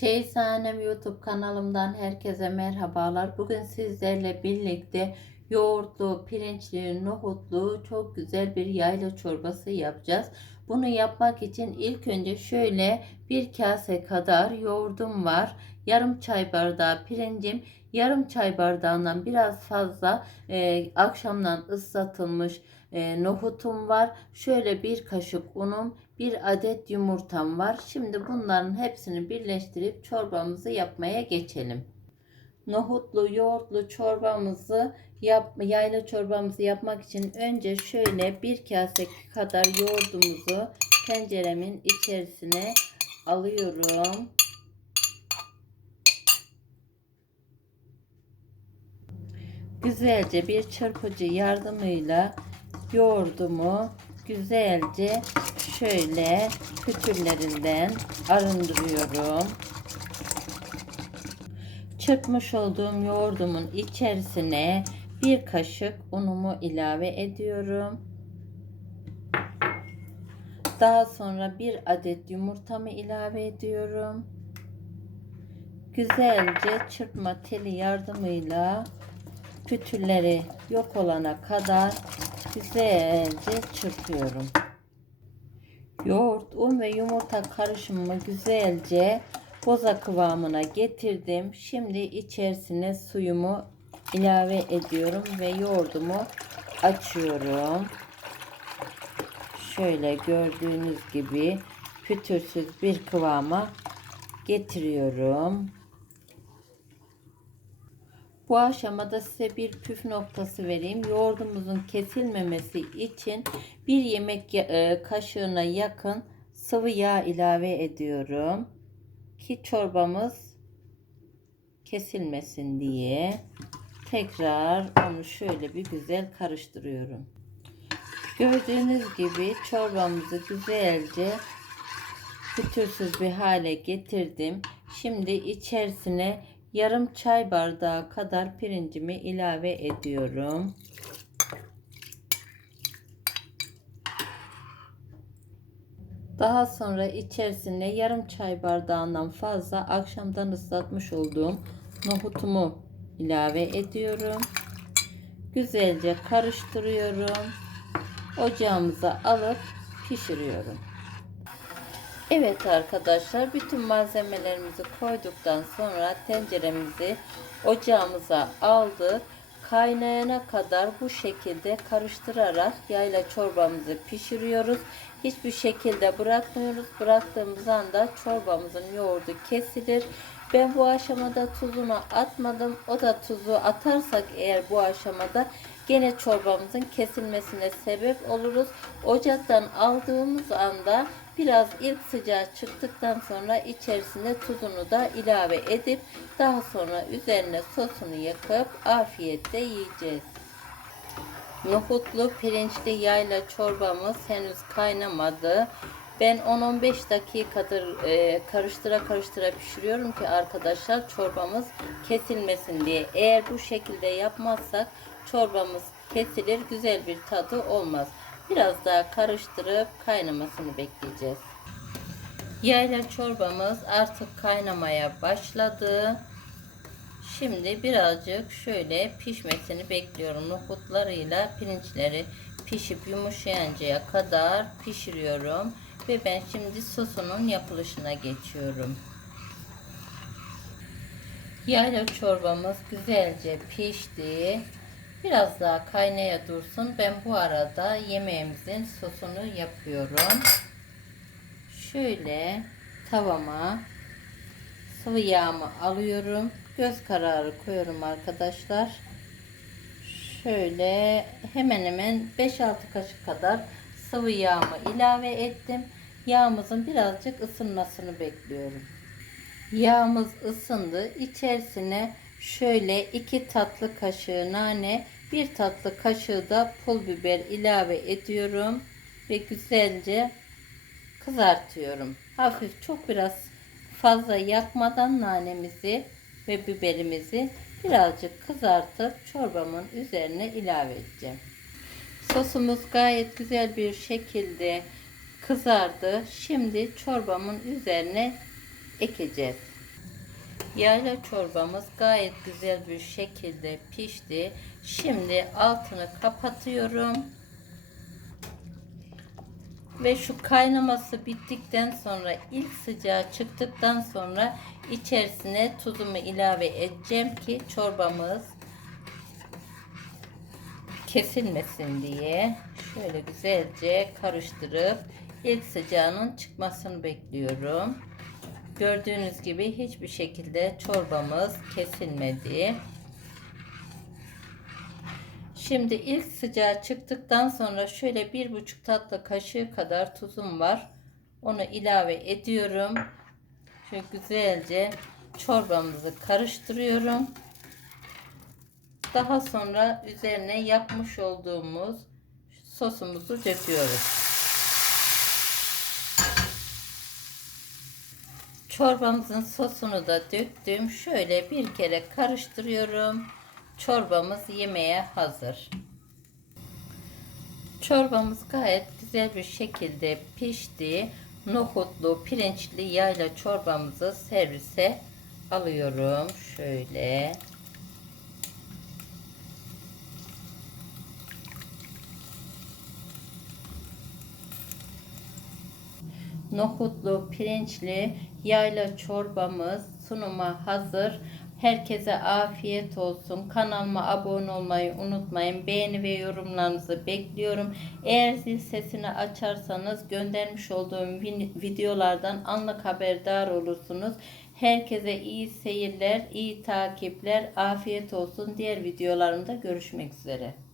Çeyizhanem YouTube kanalımdan herkese merhabalar. Bugün sizlerle birlikte yoğurtlu, pirinçli, nohutlu çok güzel bir yayla çorbası yapacağız. Bunu yapmak için ilk önce şöyle bir kase kadar yoğurdum var. Yarım çay bardağı pirincim, yarım çay bardağından biraz fazla e, akşamdan ıslatılmış e, nohutum var. Şöyle bir kaşık unum, bir adet yumurtam var. Şimdi bunların hepsini birleştirip çorbamızı yapmaya geçelim. Nohutlu yoğurtlu çorbamızı yap, yayla çorbamızı yapmak için önce şöyle bir kase kadar yoğurdumuzu tenceremin içerisine alıyorum. Güzelce bir çırpıcı yardımıyla yoğurdumu güzelce şöyle pütürlerinden arındırıyorum. Çırpmış olduğum yoğurdumun içerisine bir kaşık unumu ilave ediyorum. Daha sonra bir adet yumurtamı ilave ediyorum. Güzelce çırpma teli yardımıyla pütürleri yok olana kadar güzelce çırpıyorum. Yoğurt, un ve yumurta karışımımı güzelce boza kıvamına getirdim. Şimdi içerisine suyumu ilave ediyorum ve yoğurdumu açıyorum. Şöyle gördüğünüz gibi pütürsüz bir kıvama getiriyorum. Bu aşamada size bir püf noktası vereyim. Yoğurdumuzun kesilmemesi için bir yemek e, kaşığına yakın sıvı yağ ilave ediyorum. Ki çorbamız kesilmesin diye. Tekrar onu şöyle bir güzel karıştırıyorum. Gördüğünüz gibi çorbamızı güzelce pütürsüz bir hale getirdim. Şimdi içerisine yarım çay bardağı kadar pirincimi ilave ediyorum. Daha sonra içerisine yarım çay bardağından fazla akşamdan ıslatmış olduğum nohutumu ilave ediyorum. Güzelce karıştırıyorum. Ocağımıza alıp pişiriyorum. Evet arkadaşlar bütün malzemelerimizi koyduktan sonra tenceremizi ocağımıza aldık. Kaynayana kadar bu şekilde karıştırarak yayla çorbamızı pişiriyoruz. Hiçbir şekilde bırakmıyoruz. Bıraktığımız anda çorbamızın yoğurdu kesilir. Ben bu aşamada tuzunu atmadım. O da tuzu atarsak eğer bu aşamada gene çorbamızın kesilmesine sebep oluruz. Ocaktan aldığımız anda biraz ilk sıcağı çıktıktan sonra içerisine tuzunu da ilave edip daha sonra üzerine sosunu yakıp afiyetle yiyeceğiz. Nohutlu pirinçli yayla çorbamız henüz kaynamadı. Ben 10-15 dakikadır e, karıştıra karıştıra pişiriyorum ki arkadaşlar çorbamız kesilmesin diye. Eğer bu şekilde yapmazsak çorbamız kesilir, güzel bir tadı olmaz. Biraz daha karıştırıp kaynamasını bekleyeceğiz. Yayla çorbamız artık kaynamaya başladı. Şimdi birazcık şöyle pişmesini bekliyorum. Nohutlarıyla pirinçleri pişip yumuşayıncaya kadar pişiriyorum. Ve ben şimdi sosunun yapılışına geçiyorum. Yayla çorbamız güzelce pişti. Biraz daha kaynaya dursun. Ben bu arada yemeğimizin sosunu yapıyorum. Şöyle tavama sıvı yağımı alıyorum. Göz kararı koyuyorum arkadaşlar. Şöyle hemen hemen 5-6 kaşık kadar sıvı yağımı ilave ettim. Yağımızın birazcık ısınmasını bekliyorum. Yağımız ısındı. İçerisine şöyle 2 tatlı kaşığı nane, 1 tatlı kaşığı da pul biber ilave ediyorum ve güzelce kızartıyorum. Hafif çok biraz fazla yakmadan nanemizi ve biberimizi birazcık kızartıp çorbamın üzerine ilave edeceğim. Sosumuz gayet güzel bir şekilde kızardı. Şimdi çorbamın üzerine ekeceğiz. Yayla çorbamız gayet güzel bir şekilde pişti. Şimdi altını kapatıyorum. Ve şu kaynaması bittikten sonra ilk sıcağı çıktıktan sonra içerisine tuzumu ilave edeceğim ki çorbamız kesilmesin diye şöyle güzelce karıştırıp ilk sıcağının çıkmasını bekliyorum. Gördüğünüz gibi hiçbir şekilde çorbamız kesilmedi. Şimdi ilk sıcağı çıktıktan sonra şöyle bir buçuk tatlı kaşığı kadar tuzum var. Onu ilave ediyorum. Şöyle güzelce çorbamızı karıştırıyorum. Daha sonra üzerine yapmış olduğumuz sosumuzu döküyoruz. Çorbamızın sosunu da döktüm. Şöyle bir kere karıştırıyorum. Çorbamız yemeğe hazır. Çorbamız gayet güzel bir şekilde pişti. Nohutlu, pirinçli yayla çorbamızı servise alıyorum. Şöyle. Nohutlu, pirinçli yayla çorbamız sunuma hazır. Herkese afiyet olsun. Kanalıma abone olmayı unutmayın. Beğeni ve yorumlarınızı bekliyorum. Eğer zil sesini açarsanız göndermiş olduğum videolardan anlık haberdar olursunuz. Herkese iyi seyirler, iyi takipler, afiyet olsun. Diğer videolarımda görüşmek üzere.